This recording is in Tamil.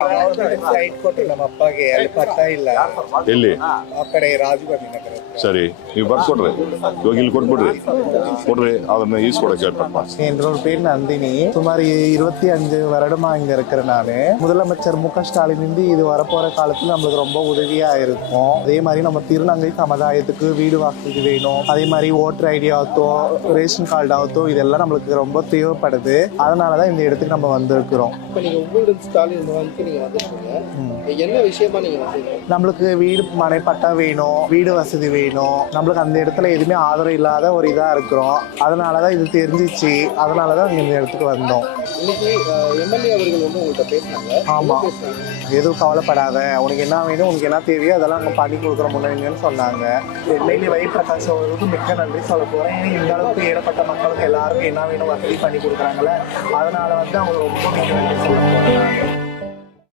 ಫ್ಲೈಟ್ ಕೊಟ್ಟು ನಮ್ಮ ಅಪ್ಪಗೆ ಅಲ್ಲಿ ಪತ್ತ ಇಲ್ಲ ಎಲ್ಲಿ ಆ ಕಡೆ ರಾಜೀವ್ ನಗರ ಸರಿ ನೀವು ಬರ್ಕೊಡ್ರಿ ಇವಾಗ ಇಲ್ಲಿ ಕೊಡ್ರಿ ಅದನ್ನ ஈஸ்கொடக்கு ஏற்பாடு என்னோட பேர் நந்தினி சுமார் 25 வருடமா இங்க இருக்கிறேன் நானு முதலமைச்சர் மு க ஸ்டாலின் இருந்து இது வரப்போற காலத்துல நம்மளுக்கு ரொம்ப உதவியா இருக்கும் அதே மாதிரி நம்ம திருநங்கை சமுதாயத்துக்கு வீடு வசதி வேணும் அதே மாதிரி ஓட்டர் ஐடி ஆகட்டும் ரேஷன் கார்டு ஆகட்டும் இதெல்லாம் நம்மளுக்கு ரொம்ப தேவைப்படுது அதனாலதான் இந்த இடத்துக்கு நம்ம வந்திருக்கிறோம் இப்போ நீங்க உங்களுடன் ஸ்டாலின் வந்து நீங்க வந்திருக்கீங்க என்ன விஷயமா நீங்க வந்தீங்க நம்மளுக்கு வீடு மனை பட்டா வேணும் வீடு வசதி வேணும் நம்மளுக்கு அந்த இடத்துல எதுவுமே ஆதரவு இல்லாத ஒரு இதா இருக்கிறோம் அதனாலதான் இது தெரிஞ்சிச்சு அதனாலதான் இந்த இடத்துக்கு வந்தோம் இன்னைக்கு எம்எல்ஏ அவர்கள் வந்து உங்கள்கிட்ட பேசினாங்க ஆமா எதுவும் கவலைப்படாத உனக்கு என்ன வேணும் உனக்கு என்ன தேவையோ அதெல்லாம் அங்கே பண்ணி கொடுக்குற முன்னேங்கன்னு சொன்னாங்க எம்எல்ஏ வை பிரகாஷ் அவர்களுக்கு மிக்க நன்றி சொல்ல போறேன் ஏன்னா இந்த அளவுக்கு ஏழப்பட்ட மக்களுக்கு எல்லாருக்கும் என்ன வேணும் வசதி பண்ணி கொடுக்குறாங்களே அதனால வந்து அவங்க ரொம்ப மிக்க நன்றி சொல்ல போறேன்